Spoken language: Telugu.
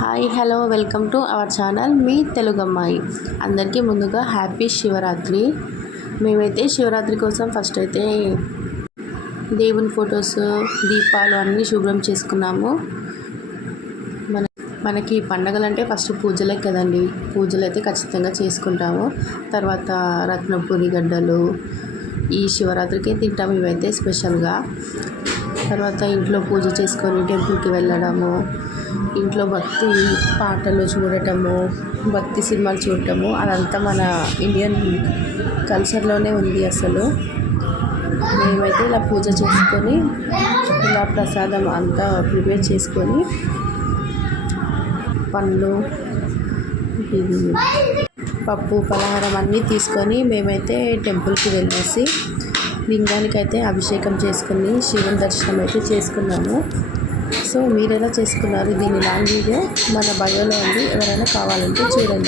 Hi hello welcome to our channel మీ తెలుగు అమ్మాయి. అందరికీ ముందుగా హ్యాపీ శివరాత్రి. మేమైతే శివరాత్రి కోసం ఫస్ట్ అయితే దేవుని ఫొటోస్ దీపాలు అన్నీ శుభ్రం చేసుకున్నాము. మనకి పండగలు అంటే ఫస్ట్ పూజలే కదండి. పూజలు అయితే ఖచ్చితంగా చేసుకుంటాము. తర్వాత రత్నపురి గడ్డలు ఈ శివరాత్రికి తింటాము. ఇవైతే స్పెషల్గా. తర్వాత ఇంట్లో పూజ చేసుకొని టెంపుల్కి వెళ్ళడము, ఇంట్లో భక్తి పాటలు చూడటము, భక్తి సినిమాలు చూడటము, అదంతా మన ఇండియన్ కల్చర్లోనే ఉంది. అసలు మేమైతే ఇలా పూజ చేసుకొని ఇలా ప్రసాదం అంతా ప్రిపేర్ చేసుకొని పండ్లు పప్పు పలహారం అన్నీ తీసుకొని మేమైతే టెంపుల్కి వెళ్ళేసి లింగానికి అయితే అభిషేకం చేసుకుని శివుని దర్శనం అయితే చేసుకున్నాము. సో మీరు ఎలా చేసుకున్నారు? దీని లాంగ్ వీడియో మన బయోలో ఉంది, ఎవరైనా కావాలంటే చూడండి.